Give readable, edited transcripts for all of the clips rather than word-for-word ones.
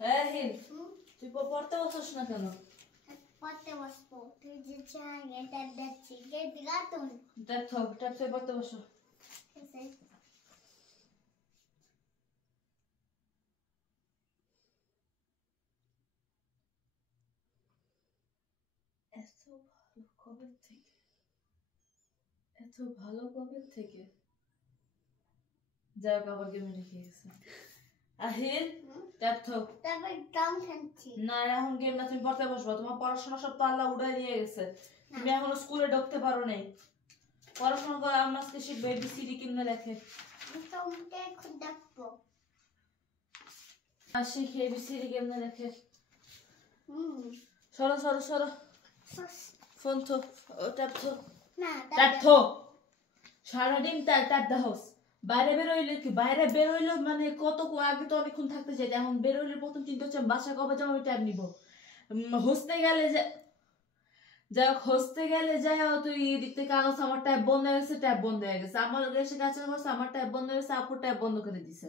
হ্যাঁ হিল তুই পড়তে বসছ না কেন? পড়তে বসবো তুই যে চাই এটা দেখছি কে দিলা তুমি দেখো ট্যাপে পড়তে বসো। এত ভালো কবে থেকে যাও আবার গেমে রেখে গেছে। আহিল দেখো তারপর গান খেলছি না এখন গেম না, তুমি পড়তে বসবা। তোমার পড়াশোনা সব তো আল্লাহ উড়াই নিয়ে গেছে, তুমি এখনো স্কুলে ঢুকতে পারো নাই। পড়াশোনা করে আমরা আজকে শিখবো এবিসিডি কিনে লেখে। তোমাকে এখন দেখবো আর শিখে এবিসিডি কিনে লেখে। সরো সরো সরো ফোন থো ট্যাপ থো না ট্যাপ থো। সারাদিন ট্যাপ দাহস। বাইরে বেরোইলে কি বাইরে বেরোইলে মানে কত আগে তো অনেকক্ষণ থাকতে চাই, এখন বেরোইলে প্রথম চিন্তা হচ্ছে বাসা কবে যাবো আমি ট্যাব নিবো। হসতে গেলে যে যাই হোক হসতে গেলে যাই হোক তুই দিক থেকে আনো আমার ট্যাব বন্ধ হয়ে গেছে, ট্যাব বন্ধ হয়ে গেছে। আমার এসে কাছে করছে আমার ট্যাব বন্ধ হয়ে গেছে, আপুর ট্যাব বন্ধ করে দিছে।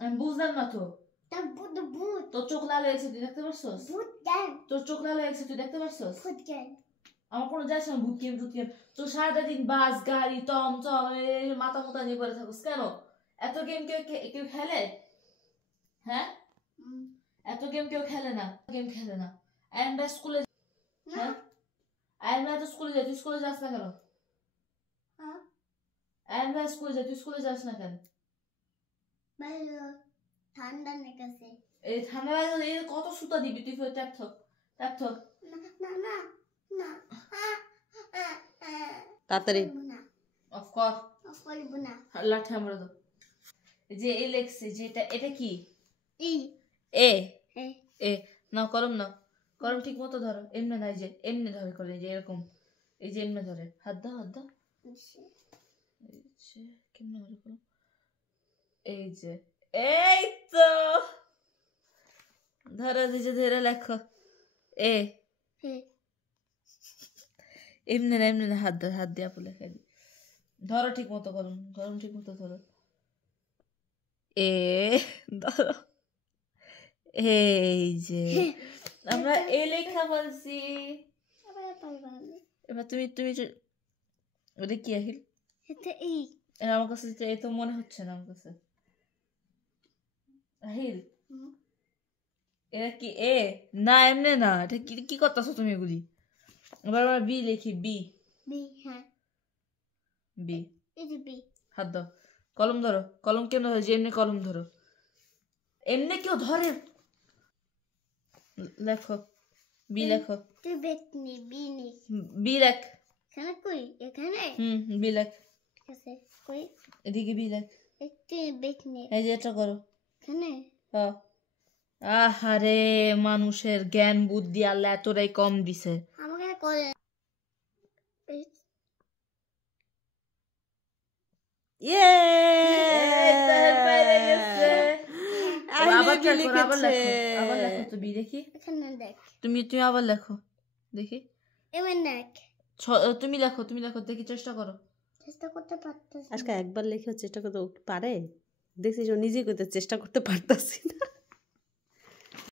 আমি বুঝলাম না তো। তোর চোখ লাল হয়েছে তুই দেখতে পারছস? তোর চোখ লাল হয়েছে তুই দেখতে পারছস? আমার কোনো যাচ্ছে না ভূত গেম ভূত গেম। তো সারাটা দিন বাস গাড়ি টম টম মাথা মাথা নিয়ে পড়ে থাকুস কেন? এত গেম কেউ খেলে? হ্যাঁ এত গেম কেউ খেলে না, গেম খেলে না। আইনবা স্কুলে হ্যাঁ আইনবা তো স্কুলে যাই, তুই স্কুলে যাস না কেন? আইনবা স্কুলে যাই, তুই স্কুলে যাস না কেন? ঠান্ডা লেগেছে। এই ঠান্ডা লাগলে কত সুতা দিবি তুই? ট্যাপ থক ট্যাপ থক না না না তাড়াতাড়ি অফ কর। করব না আল্লাহ ঠামড়া দাও। যে এ লেখছে যে এটা কি? ই এ এ নাও কলম নাও, কলম ঠিক মতো ধরো। এমনি নাই যে এমনি ধরে করে যে এরকম এই যে এমনি ধরে হাত দাও হাত দাও। কেমনে ধরে কলম? এই যে এই তো ধরো যে ধরে লেখো এ এমনি না এমনি না হাত ধর, হাত দিয়ে আপু লেখা দি। ধরো ঠিক মতো কলম, কলম ঠিক মতো ধরো। এ ধরো এই যে আমরা এ লেখা বলছি। এবার তুমি তুমি ওটা কি আহিল? আমার কাছে এ তো মনে হচ্ছে না আমার কাছে। আহিল এটা কি এ? না এমনি না, এটা কি কি করতেছো তুমি এগুলি? এবার আমরা বি লিখি বি বি বি হাত দাও, কলম ধরো। কলম কেন ধরো? যে এমনি কলম ধরো, এমনি কেউ ধরে। লেখো বি লেখো। তুই বেতনি বি নি বি লেখ। এখানে কই? এখানে বি লেখ। ঠিক আছে কই? এদিকে বি লেখ। একটু বেতনি এই যে এটা করো এখানে। আহারে মানুষের জ্ঞান বুদ্ধি আল্লাহ এতটাই কম দিছে। আমাকে করে তুমি আবার লেখো দেখি। তুমি লেখো তুমি লেখো দেখি, চেষ্টা করো। চেষ্টা করতে পারতেছি আজকে একবার লেখে চেষ্টা করতে পারে, দেখছিস ও নিজে করতে চেষ্টা করতে পারতাছি না।